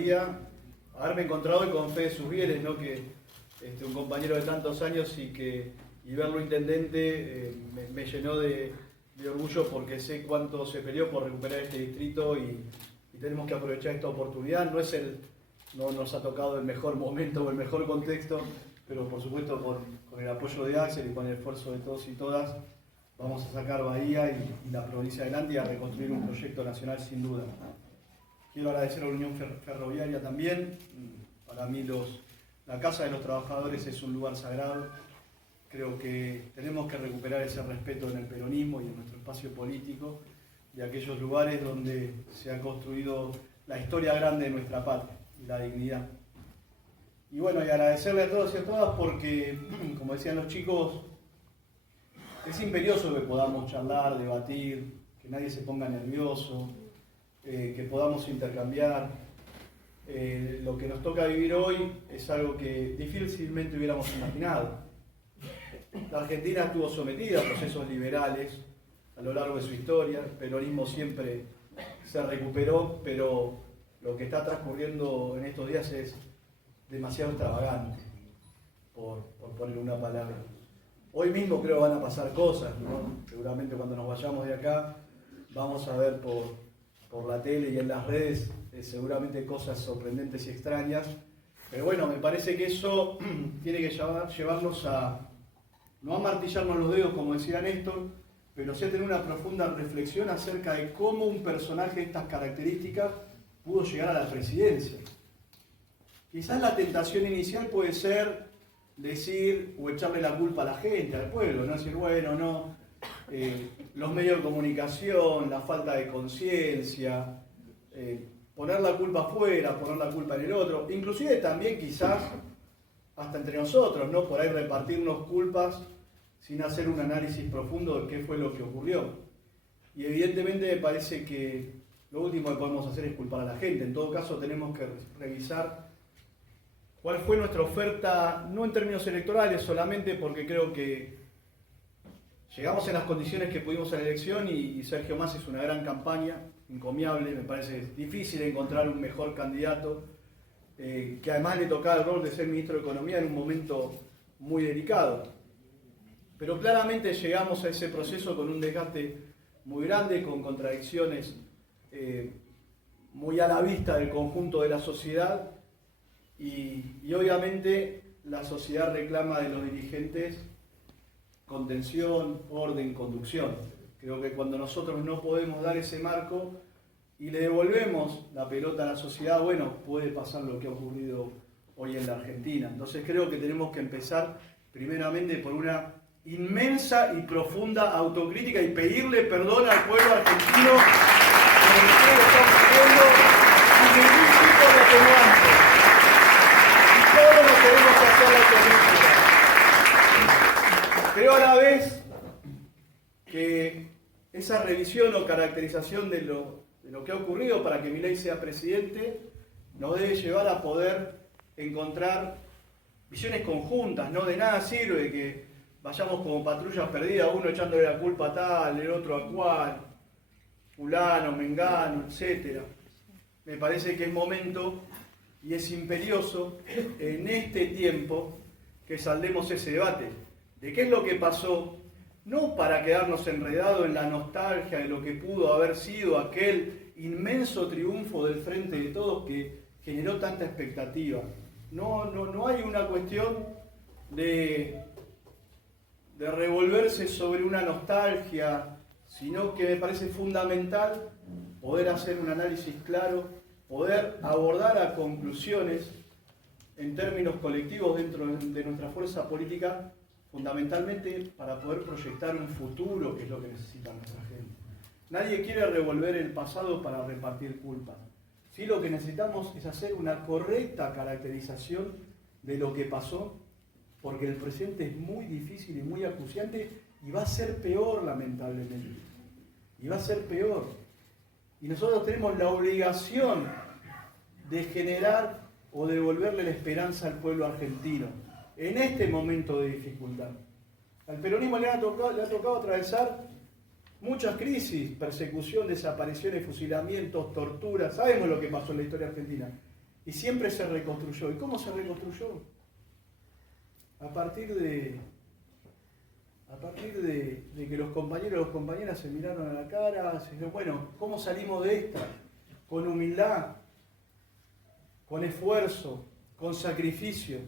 Bahía, haberme encontrado hoy con Fede Susbieles, ¿no? Que un compañero de tantos años y verlo intendente me llenó de orgullo porque sé cuánto se peleó por recuperar este distrito y tenemos que aprovechar esta oportunidad. No nos ha tocado el mejor momento o el mejor contexto, pero por supuesto con el apoyo de Axel y con el esfuerzo de todos y todas vamos a sacar Bahía y la provincia adelante y a reconstruir un proyecto nacional sin duda. Quiero agradecer a la Unión Ferroviaria también. Para mí la Casa de los Trabajadores es un lugar sagrado. Creo que tenemos que recuperar ese respeto en el peronismo y en nuestro espacio político de aquellos lugares donde se ha construido la historia grande de nuestra patria y la dignidad. Y bueno, y agradecerle a todos y a todas porque, como decían los chicos, es imperioso que podamos charlar, debatir, que nadie se ponga nervioso, que podamos intercambiar. Lo que nos toca vivir hoy es algo que difícilmente hubiéramos imaginado. La Argentina estuvo sometida a procesos liberales a lo largo de su historia, el peronismo siempre se recuperó, pero lo que está transcurriendo en estos días es demasiado extravagante, por poner una palabra. Hoy mismo creo que van a pasar cosas, ¿no? Seguramente cuando nos vayamos de acá vamos a ver por la tele y en las redes seguramente cosas sorprendentes y extrañas, pero bueno, me parece que eso tiene que llevarnos a no a martillarnos los dedos, como decía Néstor, pero sí a tener una profunda reflexión acerca de cómo un personaje de estas características pudo llegar a la presidencia. Quizás la tentación inicial puede ser decir o echarle la culpa a la gente, al pueblo, no decir, bueno, no, los medios de comunicación, la falta de conciencia, poner la culpa afuera, poner la culpa en el otro, inclusive también quizás hasta entre nosotros, ¿no? Por ahí repartirnos culpas sin hacer un análisis profundo de qué fue lo que ocurrió. Y evidentemente me parece que lo último que podemos hacer es culpar a la gente. En todo caso tenemos que revisar cuál fue nuestra oferta, no en términos electorales solamente, porque creo que llegamos en las condiciones que pudimos en la elección y Sergio Massa hizo una gran campaña, encomiable, me parece difícil encontrar un mejor candidato, que además le tocaba el rol de ser ministro de Economía en un momento muy delicado. Pero claramente llegamos a ese proceso con un desgaste muy grande, con contradicciones muy a la vista del conjunto de la sociedad y obviamente la sociedad reclama de los dirigentes contención, orden, conducción. Creo que cuando nosotros no podemos dar ese marco y le devolvemos la pelota a la sociedad, bueno, puede pasar lo que ha ocurrido hoy en la Argentina. Entonces creo que tenemos que empezar primeramente por una inmensa y profunda autocrítica y pedirle perdón al pueblo argentino por lo que está ocurriendo sin ningún tipo de atenuante. Y todos nos tenemos que hacer la autocrítica. Creo a la vez que esa revisión o caracterización de lo que ha ocurrido para que Milei sea presidente nos debe llevar a poder encontrar visiones conjuntas, ¿no? De nada sirve que vayamos como patrullas perdidas, uno echándole la culpa a tal, el otro a cual, fulano, mengano, etc. Me parece que es momento y es imperioso en este tiempo que saldemos ese debate de qué es lo que pasó, no para quedarnos enredados en la nostalgia de lo que pudo haber sido aquel inmenso triunfo del Frente de Todos que generó tanta expectativa. No hay una cuestión de revolverse sobre una nostalgia, sino que me parece fundamental poder hacer un análisis claro, poder abordar a conclusiones en términos colectivos dentro de nuestra fuerza política, fundamentalmente para poder proyectar un futuro, que es lo que necesita nuestra gente. Nadie quiere revolver el pasado para repartir culpa. Sí, lo que necesitamos es hacer una correcta caracterización de lo que pasó, porque el presente es muy difícil y muy acuciante y va a ser peor, lamentablemente. Y va a ser peor. Y nosotros tenemos la obligación de generar o devolverle la esperanza al pueblo argentino en este momento de dificultad. Al peronismo le ha tocado atravesar muchas crisis, persecución, desapariciones, fusilamientos, torturas. Sabemos lo que pasó en la historia argentina. Y siempre se reconstruyó. ¿Y cómo se reconstruyó? A partir de que los compañeros y las compañeras se miraron a la cara, se dijeron, bueno, ¿cómo salimos de esta? Con humildad, con esfuerzo, con sacrificio,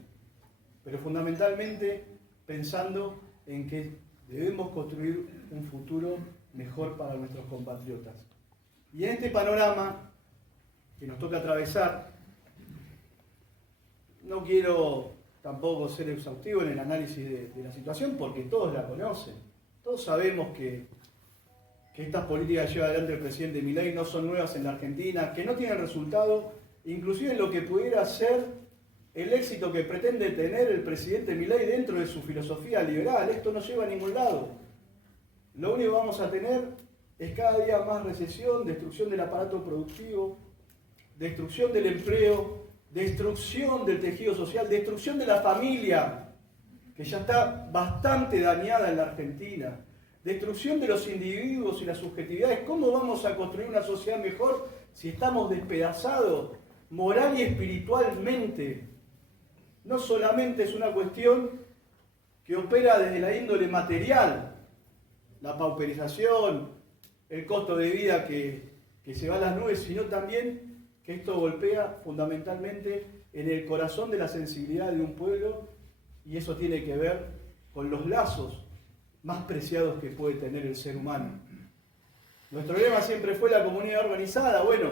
pero fundamentalmente pensando en que debemos construir un futuro mejor para nuestros compatriotas. Y en este panorama que nos toca atravesar, no quiero tampoco ser exhaustivo en el análisis de la situación, porque todos la conocen. Todos sabemos que estas políticas que lleva adelante el presidente Milei no son nuevas en la Argentina, que no tienen resultado, inclusive lo que pudiera ser el éxito que pretende tener el presidente Milei dentro de su filosofía liberal. Esto no lleva a ningún lado. Lo único que vamos a tener es cada día más recesión, destrucción del aparato productivo, destrucción del empleo, destrucción del tejido social, destrucción de la familia, que ya está bastante dañada en la Argentina, destrucción de los individuos y las subjetividades. ¿Cómo vamos a construir una sociedad mejor si estamos despedazados moral y espiritualmente? No solamente es una cuestión que opera desde la índole material, la pauperización, el costo de vida que se va a las nubes, sino también que esto golpea fundamentalmente en el corazón de la sensibilidad de un pueblo, y eso tiene que ver con los lazos más preciados que puede tener el ser humano. Nuestro lema siempre fue la comunidad organizada. Bueno,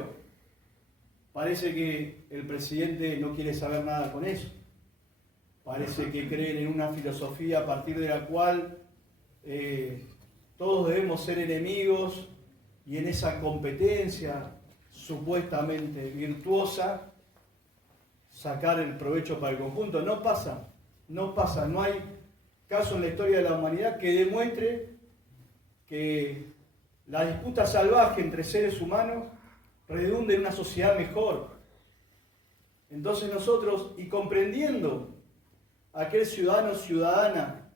parece que el presidente no quiere saber nada con eso. Parece que creen en una filosofía a partir de la cual todos debemos ser enemigos, y en esa competencia supuestamente virtuosa sacar el provecho para el conjunto. No pasa, no hay caso en la historia de la humanidad que demuestre que la disputa salvaje entre seres humanos redunde en una sociedad mejor. Entonces nosotros, y comprendiendo a aquel ciudadano o ciudadana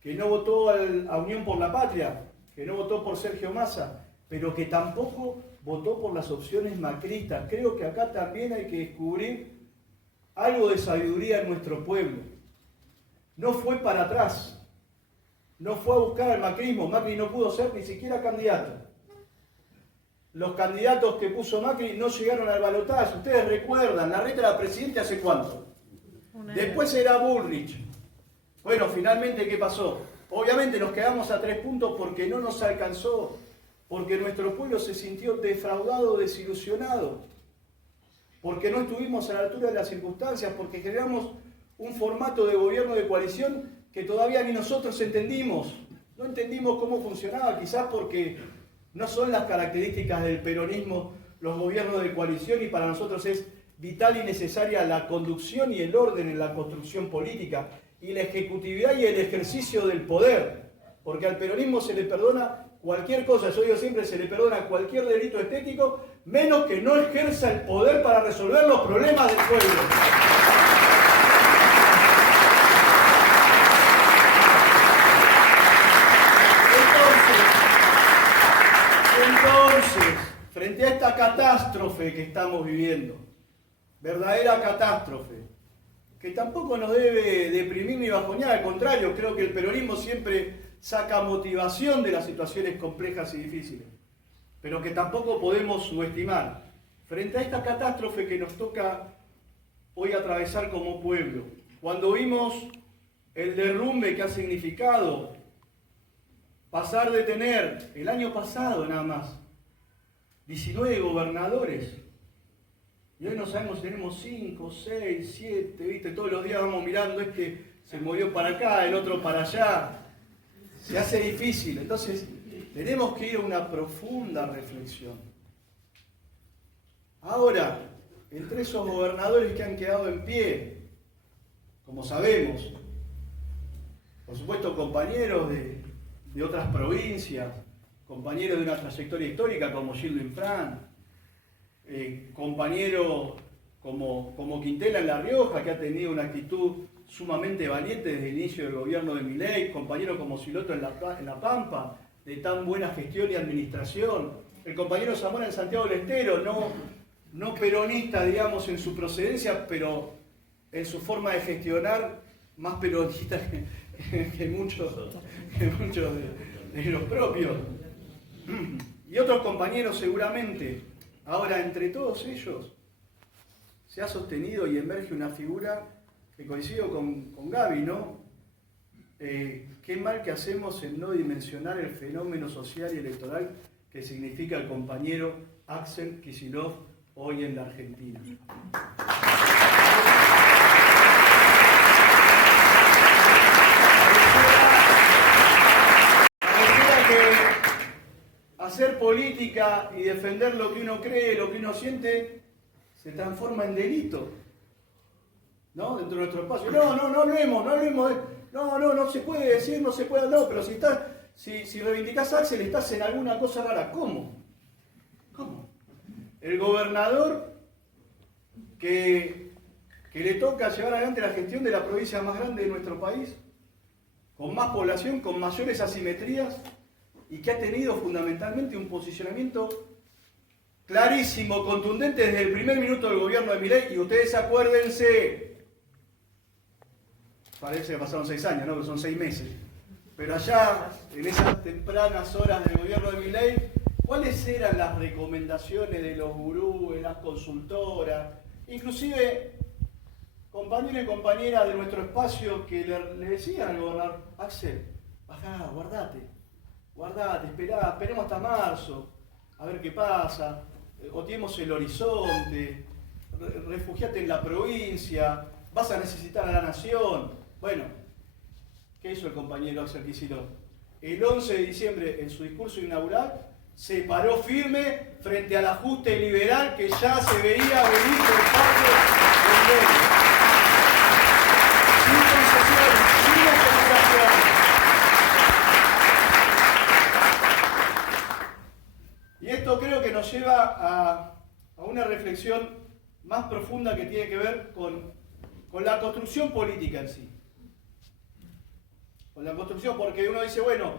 que no votó a Unión por la Patria, que no votó por Sergio Massa, pero que tampoco votó por las opciones macristas, creo que acá también hay que descubrir algo de sabiduría en nuestro pueblo. No fue para atrás, no fue a buscar al macrismo. Macri no pudo ser ni siquiera candidato. Los candidatos que puso Macri no llegaron al balotaje. Ustedes recuerdan, Larreta era presidente ¿hace cuánto? Después era Bullrich. Bueno, finalmente, ¿qué pasó? Obviamente nos quedamos a 3 puntos porque no nos alcanzó, porque nuestro pueblo se sintió defraudado, desilusionado, porque no estuvimos a la altura de las circunstancias, porque generamos un formato de gobierno de coalición que todavía ni nosotros entendimos. No entendimos cómo funcionaba, quizás porque no son las características del peronismo los gobiernos de coalición, y para nosotros es vital y necesaria la conducción y el orden en la construcción política, y la ejecutividad y el ejercicio del poder, porque al peronismo se le perdona cualquier cosa. Yo digo siempre, se le perdona cualquier delito estético, menos que no ejerza el poder para resolver los problemas del pueblo. Entonces, frente a esta catástrofe que estamos viviendo, verdadera catástrofe, que tampoco nos debe deprimir ni bajonear, al contrario, creo que el peronismo siempre saca motivación de las situaciones complejas y difíciles, pero que tampoco podemos subestimar. Frente a esta catástrofe que nos toca hoy atravesar como pueblo, cuando vimos el derrumbe que ha significado pasar de tener, el año pasado nada más, 19 gobernadores, y hoy no sabemos si tenemos 5, 6, 7, ¿viste? Todos los días vamos mirando, este se movió para acá, el otro para allá. Se hace difícil. Entonces, tenemos que ir a una profunda reflexión. Ahora, entre esos gobernadores que han quedado en pie, como sabemos, por supuesto compañeros de otras provincias, compañeros de una trayectoria histórica como Gildo Infran, compañero como Quintela en La Rioja, que ha tenido una actitud sumamente valiente desde el inicio del gobierno de Milei, compañero como Siloto en La Pampa, de tan buena gestión y administración, el compañero Zamora en Santiago del Estero, no peronista, digamos, en su procedencia, pero en su forma de gestionar, más peronista que muchos de los propios. Y otros compañeros seguramente. Ahora, entre todos ellos, se ha sostenido y emerge una figura que coincido con Gaby, ¿no? Qué mal que hacemos en no dimensionar el fenómeno social y electoral que significa el compañero Axel Kicillof hoy en la Argentina. Pareciera que hacer política y defender lo que uno cree, lo que uno siente, se transforma en delito, ¿no? Dentro de nuestro espacio. No hablemos, no se puede decir, no se puede hablar, pero si reivindicás a Axel, estás en alguna cosa rara. ¿Cómo? El gobernador que le toca llevar adelante la gestión de la provincia más grande de nuestro país, con más población, con mayores asimetrías, y que ha tenido fundamentalmente un posicionamiento clarísimo, contundente desde el primer minuto del gobierno de Milei. Y ustedes acuérdense, parece que pasaron 6 años, ¿no? Pero son 6 meses. Pero allá, en esas tempranas horas del gobierno de Milei, ¿cuáles eran las recomendaciones de los gurús, de las consultoras? Inclusive, compañeros y compañeras de nuestro espacio que le decían al gobernador: Axel, bajá, guardate, esperemos hasta marzo, a ver qué pasa, odiemos el horizonte, refugiate en la provincia, vas a necesitar a la nación. Bueno, ¿qué hizo el compañero Axel Kicillof? El 11 de diciembre, en su discurso inaugural, se paró firme frente al ajuste liberal que ya se veía venir por parte del gobierno. Sin concesiones, sin especulaciones. Y esto creo que nos lleva a una reflexión más profunda que tiene que ver con la construcción política en sí. Con la construcción, porque uno dice, bueno,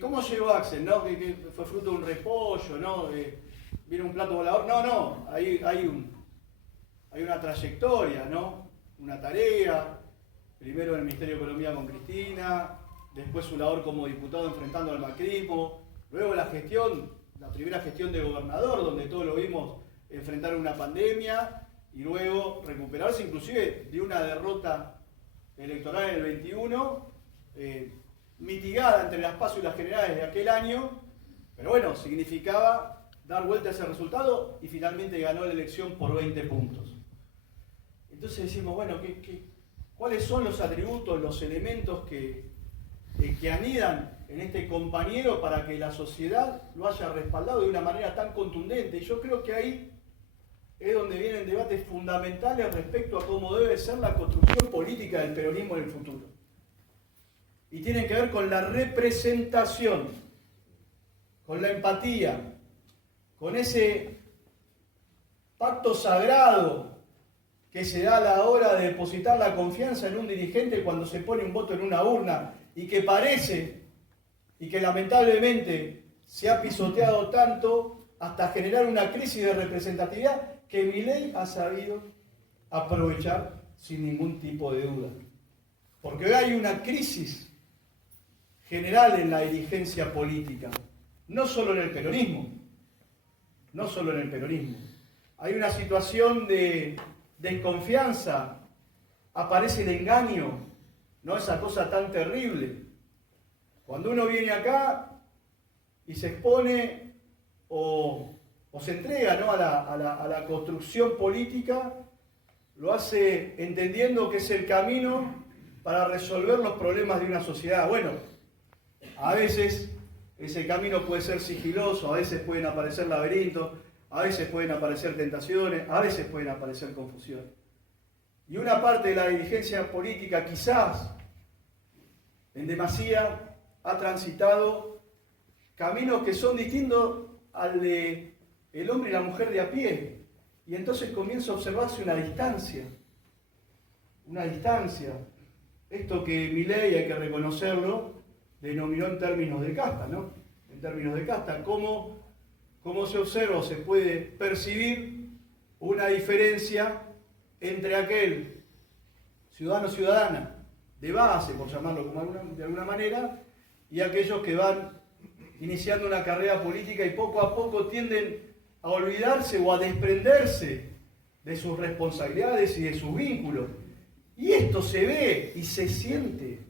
¿cómo llegó Axel? ¿No? Que fue fruto de un repollo, ¿no? ¿Viene un plato volador? No, hay una trayectoria, ¿no? Una tarea, primero en el Ministerio de Economía con Cristina, después su labor como diputado enfrentando al macrismo, luego la primera gestión de gobernador, donde todos lo vimos enfrentar una pandemia y luego recuperarse inclusive de una derrota electoral en el 21, mitigada entre las PASO y las generales de aquel año, pero bueno, significaba dar vuelta a ese resultado y finalmente ganó la elección por 20 puntos. Entonces decimos, bueno, ¿cuáles son los atributos, los elementos que anidan en este compañero para que la sociedad lo haya respaldado de una manera tan contundente? Y yo creo que ahí es donde vienen debates fundamentales respecto a cómo debe ser la construcción política del peronismo en el futuro. Y tienen que ver con la representación, con la empatía, con ese pacto sagrado que se da a la hora de depositar la confianza en un dirigente cuando se pone un voto en una urna y que parece y que lamentablemente se ha pisoteado tanto hasta generar una crisis de representatividad que Milei ha sabido aprovechar sin ningún tipo de duda. Porque hoy hay una crisis general en la dirigencia política, no solo en el peronismo, Hay una situación de desconfianza, aparece el engaño, ¿no? Esa cosa tan terrible. Cuando uno viene acá y se expone o se entrega, ¿no? a la construcción política, lo hace entendiendo que es el camino para resolver los problemas de una sociedad. Bueno, a veces ese camino puede ser sigiloso, a veces pueden aparecer laberintos, a veces pueden aparecer tentaciones, a veces pueden aparecer confusiones. Y una parte de la dirigencia política quizás en demasía ha transitado caminos que son distintos al de el hombre y la mujer de a pie. Y entonces comienza a observarse una distancia. Esto que Milei, hay que reconocerlo, denominó en términos de casta, ¿no? En términos de casta, cómo se observa o se puede percibir una diferencia entre aquel ciudadano-ciudadana de base, por llamarlo de alguna manera, y aquellos que van iniciando una carrera política y poco a poco tienden a olvidarse o a desprenderse de sus responsabilidades y de sus vínculos. Y esto se ve y se siente.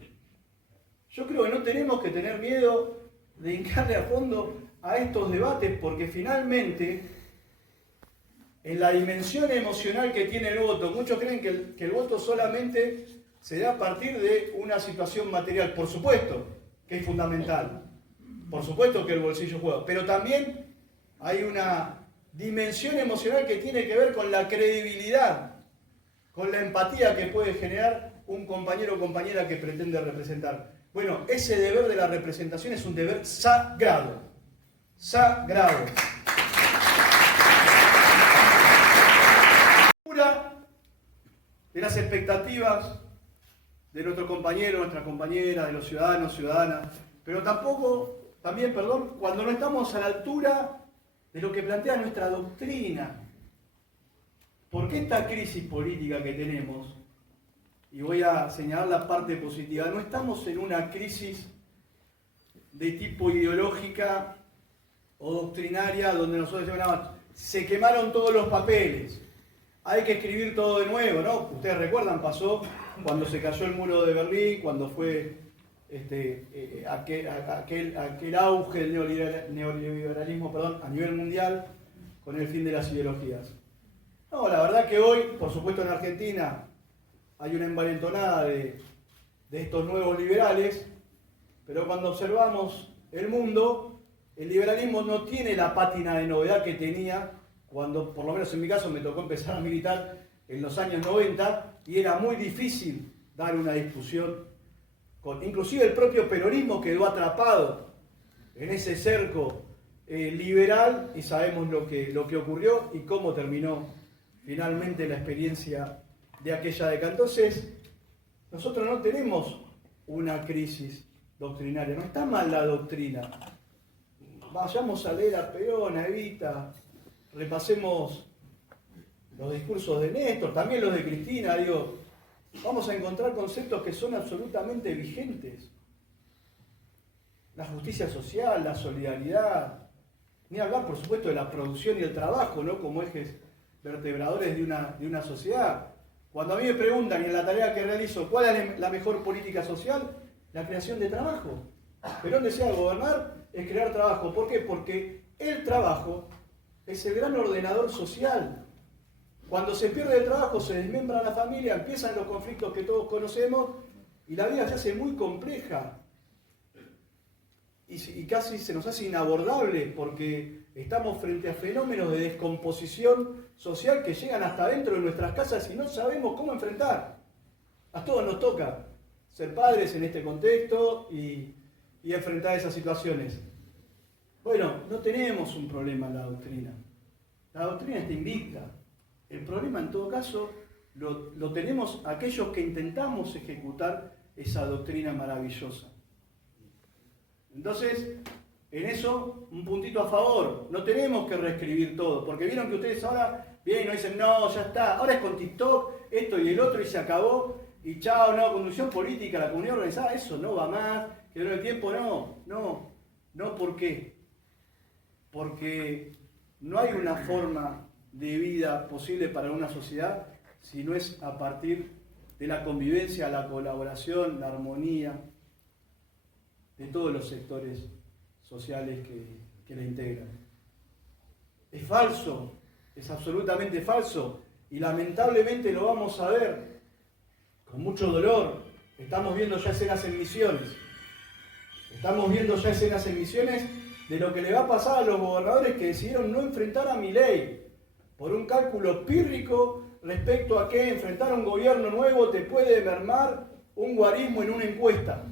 Yo creo que no tenemos que tener miedo de hincarle a fondo a estos debates, porque finalmente, en la dimensión emocional que tiene el voto, muchos creen que el voto solamente se da a partir de una situación material. Por supuesto que es fundamental, por supuesto que el bolsillo juega, pero también hay una dimensión emocional que tiene que ver con la credibilidad, con la empatía que puede generar un compañero o compañera que pretende representar. Bueno, ese deber de la representación es un deber sagrado. Sagrado. De las expectativas de nuestro compañero, nuestra compañera, de los ciudadanos, ciudadanas, pero también, cuando no estamos a la altura de lo que plantea nuestra doctrina. Porque esta crisis política que tenemos, y voy a señalar la parte positiva, no estamos en una crisis de tipo ideológica o doctrinaria donde nosotros decimos, se quemaron todos los papeles, hay que escribir todo de nuevo, ¿no? Ustedes recuerdan, pasó cuando se cayó el muro de Berlín, cuando fue aquel auge del neoliberalismo a nivel mundial con el fin de las ideologías. No, la verdad que hoy, por supuesto en Argentina, hay una envalentonada de estos nuevos liberales, pero cuando observamos el mundo, el liberalismo no tiene la pátina de novedad que tenía cuando, por lo menos en mi caso, me tocó empezar a militar en los años 90 y era muy difícil dar una discusión. Inclusive el propio peronismo quedó atrapado en ese cerco liberal y sabemos lo que ocurrió y cómo terminó finalmente la experiencia de aquella década. Entonces, nosotros no tenemos una crisis doctrinaria, no está mal la doctrina. Vayamos a leer a Perón, a Evita, repasemos los discursos de Néstor, también los de Cristina, vamos a encontrar conceptos que son absolutamente vigentes. La justicia social, la solidaridad, ni hablar por supuesto de la producción y el trabajo, ¿no? Como ejes vertebradores de una sociedad. Cuando a mí me preguntan en la tarea que realizo cuál es la mejor política social, la creación de trabajo. Perón decía, gobernar es crear trabajo. ¿Por qué? Porque el trabajo es el gran ordenador social. Cuando se pierde el trabajo, se desmembra la familia, empiezan los conflictos que todos conocemos y la vida se hace muy compleja. Y casi se nos hace inabordable porque estamos frente a fenómenos de descomposición social que llegan hasta dentro de nuestras casas y no sabemos cómo enfrentar. A todos nos toca ser padres en este contexto y enfrentar esas situaciones. Bueno, no tenemos un problema en la doctrina. La doctrina está invicta. El problema, en todo caso, lo tenemos aquellos que intentamos ejecutar esa doctrina maravillosa. Entonces, en eso, un puntito a favor. No tenemos que reescribir todo, porque vieron que ustedes ahora vienen y nos dicen, no, ya está, ahora es con TikTok, esto y el otro, y se acabó, y chao, no, conducción política, la comunidad organizada, eso no va más, que en el tiempo no, ¿por qué? Porque no hay una forma de vida posible para una sociedad si no es a partir de la convivencia, la colaboración, la armonía de todos los sectores sociales que la integran. Es falso, es absolutamente falso y lamentablemente lo vamos a ver con mucho dolor. Estamos viendo ya escenas en Misiones. Estamos viendo ya escenas en Misiones de lo que le va a pasar a los gobernadores que decidieron no enfrentar a Milei por un cálculo pírrico respecto a que enfrentar a un gobierno nuevo te puede mermar un guarismo en una encuesta.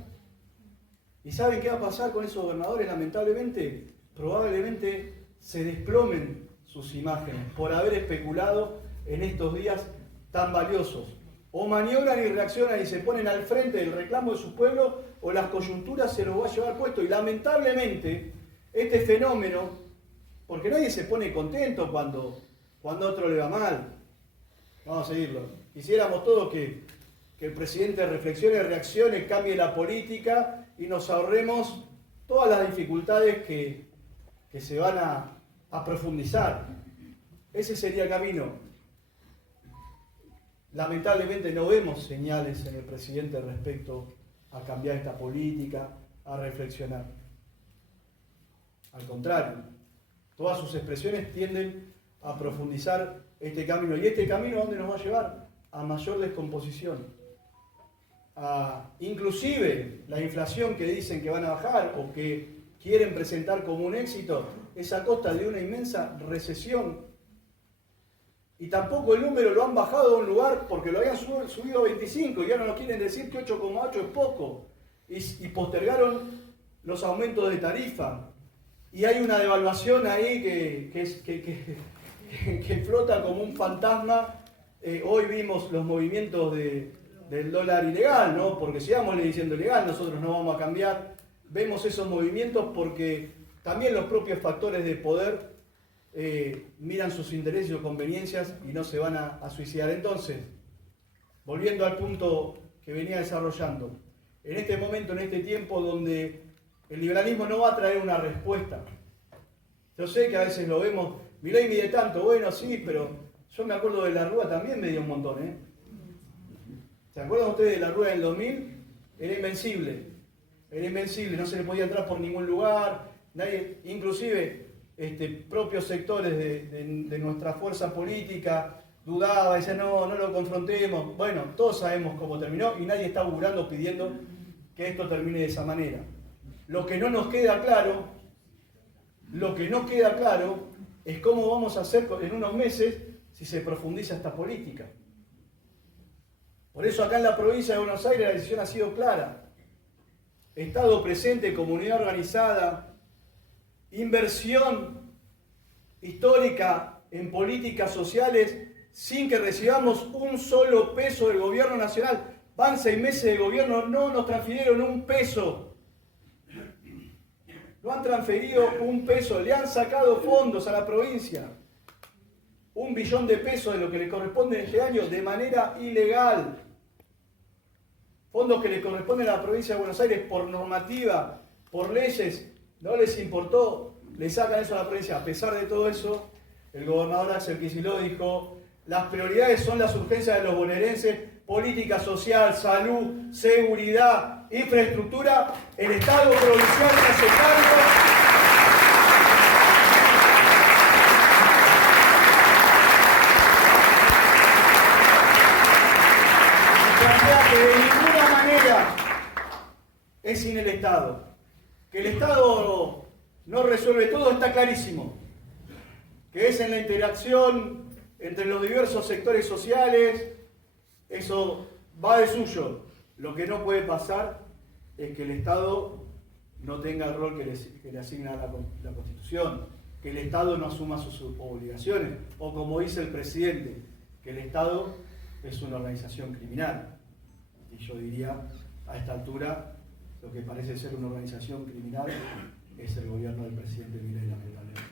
¿Y saben qué va a pasar con esos gobernadores? Lamentablemente, probablemente se desplomen sus imágenes por haber especulado en estos días tan valiosos. O maniobran y reaccionan y se ponen al frente del reclamo de su pueblo, o las coyunturas se los va a llevar puesto. Y lamentablemente, este fenómeno, porque nadie se pone contento cuando cuando a otro le va mal. Vamos a seguirlo. Quisiéramos todos que el presidente reflexione, reaccione, cambie la política y nos ahorremos todas las dificultades que se van a profundizar. Ese sería el camino. Lamentablemente no vemos señales en el presidente respecto a cambiar esta política, a reflexionar. Al contrario, todas sus expresiones tienden a profundizar este camino. ¿Y este camino a dónde nos va a llevar? A mayor descomposición. Inclusive la inflación que dicen que van a bajar o que quieren presentar como un éxito es a costa de una inmensa recesión. Y tampoco el número lo han bajado a un lugar porque lo habían subido a 25 y ahora nos quieren decir que 8,8 es poco. Y postergaron los aumentos de tarifa. Y hay una devaluación ahí que flota como un fantasma. Hoy vimos los movimientos del dólar ilegal, ¿no? Porque sigámosle diciendo ilegal, nosotros no vamos a cambiar. Vemos esos movimientos porque también los propios factores de poder miran sus intereses o conveniencias y no se van a suicidar. Entonces, volviendo al punto que venía desarrollando, en este momento, en este tiempo donde el liberalismo no va a traer una respuesta. Yo sé que a veces lo vemos, Milei mide tanto, bueno, sí, pero yo me acuerdo de la Rúa también me dio un montón, ¿eh? ¿Se acuerdan ustedes de la Rúa del 2000? Era invencible, no se le podía entrar por ningún lugar, nadie, inclusive propios sectores de nuestra fuerza política dudaba, decía no lo confrontemos. Bueno, todos sabemos cómo terminó y nadie está augurando pidiendo que esto termine de esa manera. Lo que no queda claro es cómo vamos a hacer en unos meses si se profundiza esta política. Por eso acá en la provincia de Buenos Aires la decisión ha sido clara. Estado presente, comunidad organizada, inversión histórica en políticas sociales sin que recibamos un solo peso del gobierno nacional. Van 6 meses de gobierno, no nos transfirieron un peso. No han transferido un peso, le han sacado fondos a la provincia. 1 billón de pesos de lo que le corresponde este año de manera ilegal. Fondos que le corresponden a la provincia de Buenos Aires por normativa, por leyes, no les importó, le sacan eso a la provincia. A pesar de todo eso, el gobernador Axel Kicillof dijo, las prioridades son las urgencias de los bonaerenses, política social, salud, seguridad, infraestructura, el Estado provincial se hace cargo. Que de ninguna manera es sin el Estado. Que el Estado no resuelve todo está clarísimo. Que es en la interacción entre los diversos sectores sociales, eso va de suyo. Lo que no puede pasar es que el Estado no tenga el rol que le asigna la Constitución, que el Estado no asuma sus obligaciones, o como dice el presidente, que el Estado es una organización criminal. Y yo diría, a esta altura, lo que parece ser una organización criminal es el gobierno del presidente Milei, lamentablemente.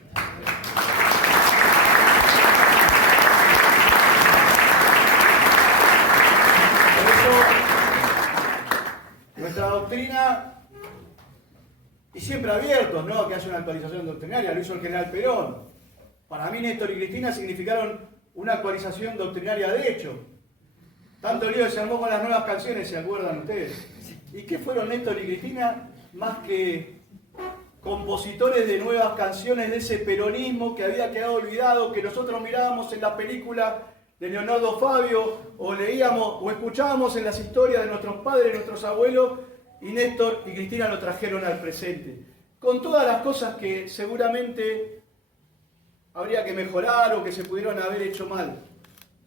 Por eso, nuestra doctrina, y siempre abiertos, ¿no?, que haya una actualización doctrinaria, lo hizo el general Perón. Para mí, Néstor y Cristina significaron una actualización doctrinaria de hecho. Tanto lío se armó con las nuevas canciones, ¿se acuerdan ustedes? ¿Y qué fueron Néstor y Cristina más que compositores de nuevas canciones de ese peronismo que había quedado olvidado, que nosotros mirábamos en la película de Leonardo Fabio, o leíamos o escuchábamos en las historias de nuestros padres, nuestros abuelos, y Néstor y Cristina lo trajeron al presente? Con todas las cosas que seguramente habría que mejorar o que se pudieron haber hecho mal.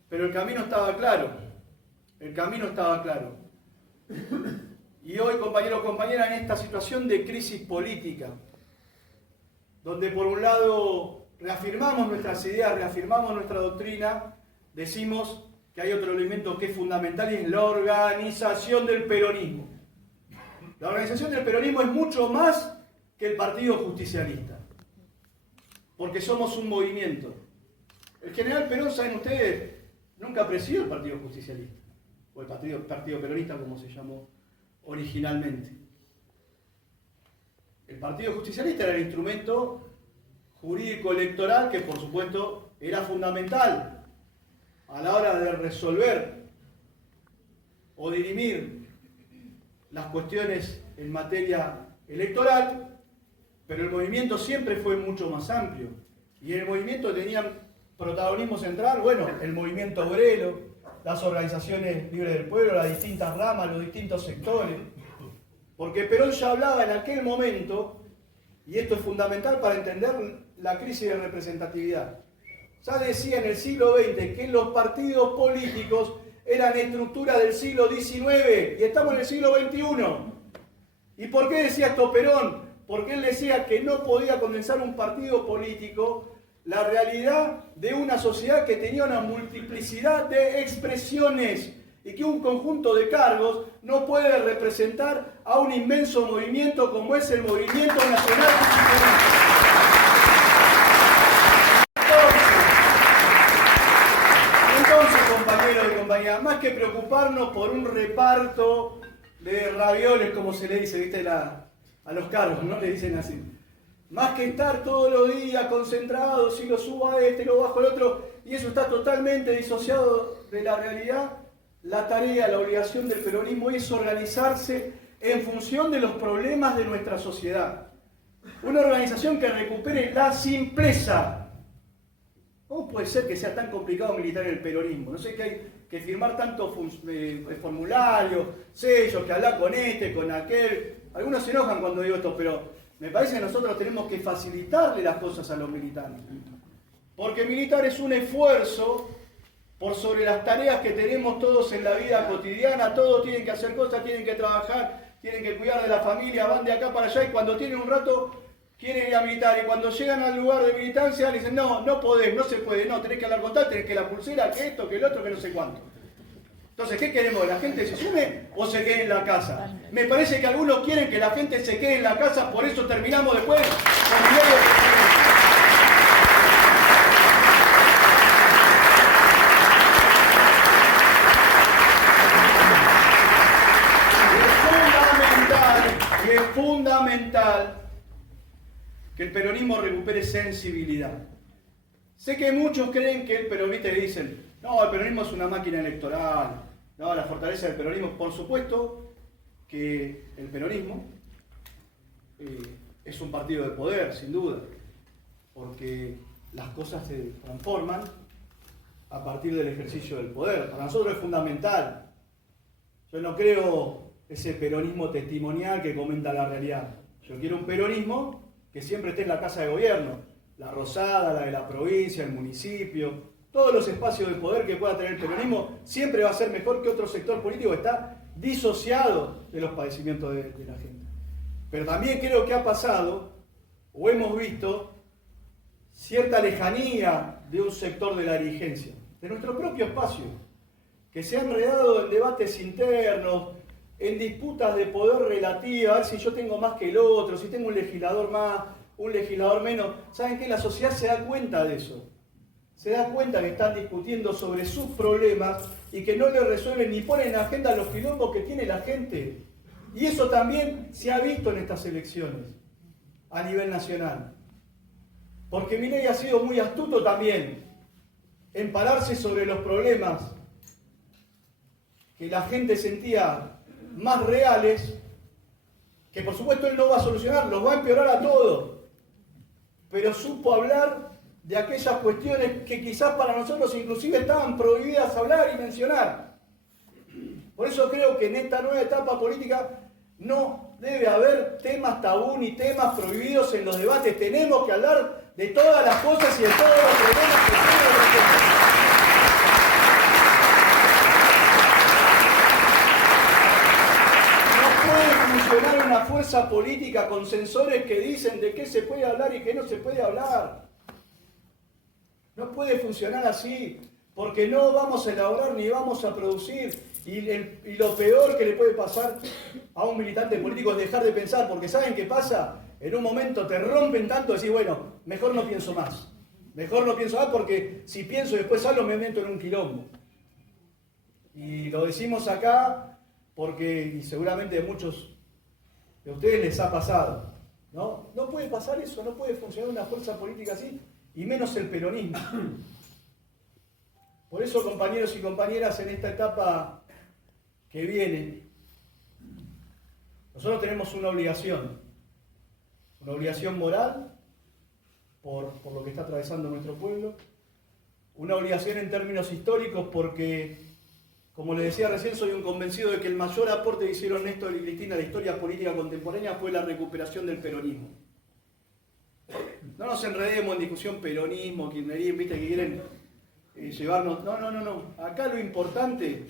Pero el camino estaba claro. El camino estaba claro. Y hoy, compañeros, compañeras, en esta situación de crisis política, donde por un lado reafirmamos nuestras ideas, reafirmamos nuestra doctrina, decimos que hay otro elemento que es fundamental y es la organización del peronismo. La organización del peronismo es mucho más que el Partido Justicialista, porque somos un movimiento. El general Perón, saben ustedes, nunca presidió el Partido Justicialista, o el Partido Peronista como se llamó originalmente. El Partido Justicialista era el instrumento jurídico electoral que por supuesto era fundamental a la hora de resolver o dirimir las cuestiones en materia electoral, pero el movimiento siempre fue mucho más amplio y en el movimiento tenían protagonismo central, bueno, el movimiento obrero, las organizaciones libres del pueblo, las distintas ramas, los distintos sectores, porque Perón ya hablaba en aquel momento, y esto es fundamental para entender la crisis de representatividad. Ya decía en el siglo XX que los partidos políticos eran estructuras del siglo XIX y estamos en el siglo XXI. ¿Y por qué decía esto Perón? Porque él decía que no podía condensar un partido político la realidad de una sociedad que tenía una multiplicidad de expresiones y que un conjunto de cargos no puede representar a un inmenso movimiento como es el Movimiento Nacional Justicialista. Entonces, compañeros y compañeras, más que preocuparnos por un reparto de ravioles, como se le dice, ¿viste? A los cargos, ¿no? Le dicen así. Más que estar todos los días concentrados, si lo subo a este, lo bajo al otro, y eso está totalmente disociado de la realidad, la tarea, la obligación del peronismo es organizarse en función de los problemas de nuestra sociedad. Una organización que recupere la simpleza. ¿Cómo puede ser que sea tan complicado militar el peronismo? No sé que hay que firmar tantos formularios, sellos, que hablar con este, con aquel. Algunos se enojan cuando digo esto, pero me parece que nosotros tenemos que facilitarle las cosas a los militares. Porque militar es un esfuerzo por sobre las tareas que tenemos todos en la vida cotidiana. Todos tienen que hacer cosas, tienen que trabajar, tienen que cuidar de la familia, van de acá para allá y cuando tienen un rato quieren ir a militar. Y cuando llegan al lugar de militancia le dicen, no, no podés, no se puede, no, tenés que hablar con tal, tenés que la pulsera, que esto, que el otro, que no sé cuánto. Entonces, ¿qué queremos? ¿La gente se sume o se quede en la casa? Me parece que algunos quieren que la gente se quede en la casa, por eso terminamos después con Milei. Es fundamental que el peronismo recupere sensibilidad. Sé que muchos creen que el peronista le dicen, no, el peronismo es una máquina electoral, no, la fortaleza del peronismo. Por supuesto que el peronismo es un partido de poder, sin duda, porque las cosas se transforman a partir del ejercicio del poder. Para nosotros es fundamental. Yo no creo ese peronismo testimonial que comenta la realidad. Yo quiero un peronismo que siempre esté en la casa de gobierno, la Rosada, la de la provincia, el municipio, todos los espacios de poder que pueda tener el peronismo, siempre va a ser mejor que otro sector político que está disociado de los padecimientos de la gente. Pero también creo que ha pasado, o hemos visto, cierta lejanía de un sector de la dirigencia, de nuestro propio espacio, que se ha enredado en debates internos, en disputas de poder relativa, a ver si yo tengo más que el otro, si tengo un legislador más, un legislador menos. ¿Saben qué? La sociedad se da cuenta de eso. Se da cuenta que están discutiendo sobre sus problemas y que no le resuelven ni ponen en agenda los quilombos que tiene la gente. Y eso también se ha visto en estas elecciones a nivel nacional. Porque Milei ha sido muy astuto también en pararse sobre los problemas que la gente sentía más reales, que por supuesto él no va a solucionar, los va a empeorar a todos, pero supo hablar de aquellas cuestiones que quizás para nosotros inclusive estaban prohibidas hablar y mencionar. Por eso creo que en esta nueva etapa política no debe haber temas tabú ni temas prohibidos en los debates. Tenemos que hablar de todas las cosas y de todos los problemas que tiene la gente. Funcionar una fuerza política con censores que dicen de qué se puede hablar y qué no se puede hablar. No puede funcionar así, porque no vamos a elaborar ni vamos a producir. Y lo peor que le puede pasar a un militante político es dejar de pensar, porque ¿saben qué pasa? En un momento te rompen tanto y decís, bueno, mejor no pienso más. Mejor no pienso más porque si pienso y después hablo me meto en un quilombo. Y lo decimos acá porque y seguramente a muchos de ustedes les ha pasado. ¿No? No puede pasar eso, no puede funcionar una fuerza política así, y menos el peronismo. Por eso, compañeros y compañeras, en esta etapa que viene, nosotros tenemos una obligación moral por lo que está atravesando nuestro pueblo, una obligación en términos históricos porque, como les decía recién, soy un convencido de que el mayor aporte que hicieron Néstor y Cristina a la historia política contemporánea fue la recuperación del peronismo. No nos enredemos en discusión peronismo, kirchnerismo, viste que quieren llevarnos... No. Acá lo importante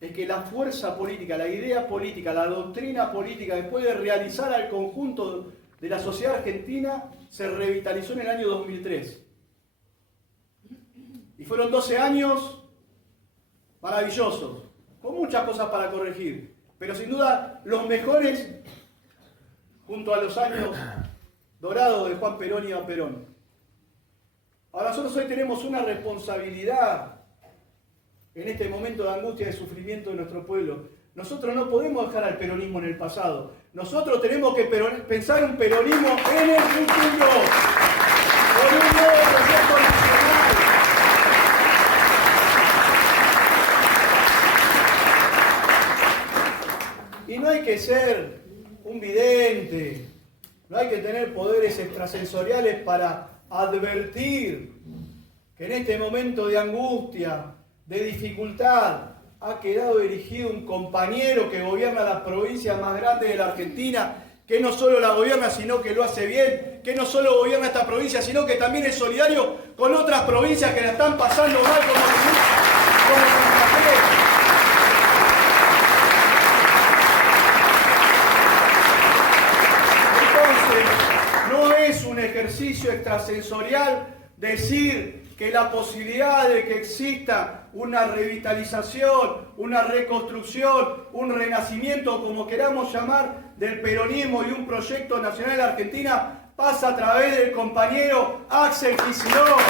es que la fuerza política, la idea política, la doctrina política que puede realizar al conjunto de la sociedad argentina se revitalizó en el año 2003. Y fueron 12 años maravillosos, con muchas cosas para corregir, pero sin duda los mejores junto a los años dorados de Juan Perón y Iván Perón. Ahora nosotros hoy tenemos una responsabilidad en este momento de angustia y de sufrimiento de nuestro pueblo. Nosotros no podemos dejar al peronismo en el pasado. Nosotros tenemos que pensar un peronismo en el futuro, con un nuevo proyecto nacional. Y no hay que ser un vidente, no hay que tener poderes extrasensoriales para advertir que en este momento de angustia, de dificultad, ha quedado erigido un compañero que gobierna la provincia más grande de la Argentina, que no solo la gobierna, sino que lo hace bien, que no solo gobierna esta provincia, sino que también es solidario con otras provincias que la están pasando mal, como Santa Fe. Entonces, no es un ejercicio extrasensorial decir que la posibilidad de que exista una revitalización, una reconstrucción, un renacimiento, como queramos llamar, del peronismo y un proyecto nacional de la Argentina pasa a través del compañero Axel Kicillof.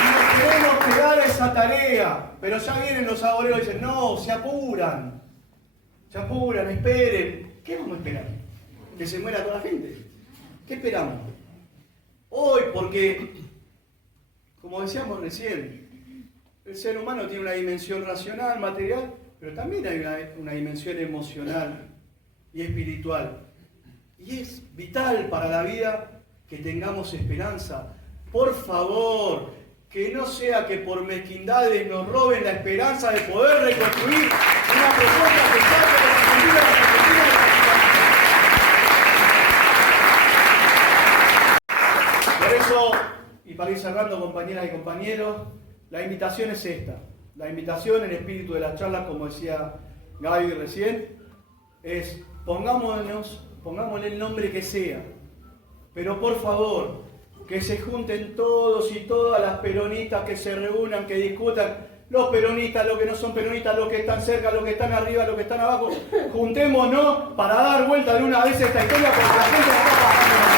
Y queremos que dar esa tarea, pero ya vienen los agoreros y dicen, no, se apuran, esperen. ¿Qué vamos a esperar? ¿Que se muera toda la gente? ¿Qué esperamos? Hoy, porque, como decíamos recién, el ser humano tiene una dimensión racional, material, pero también hay una dimensión emocional y espiritual. Y es vital para la vida que tengamos esperanza. Por favor, que no sea que por mezquindades nos roben la esperanza de poder reconstruir una propuesta que saque de la Argentina. Por eso, y para ir cerrando, compañeras y compañeros, la invitación es esta. La invitación, el espíritu de las charlas, como decía Gaby recién, es pongámosle el nombre que sea, pero por favor, que se junten todos y todas las peronistas, que se reúnan, que discutan, los peronistas, los que no son peronistas, los que están cerca, los que están arriba, los que están abajo, juntémonos para dar vuelta de una vez esta historia porque la gente la está pasando.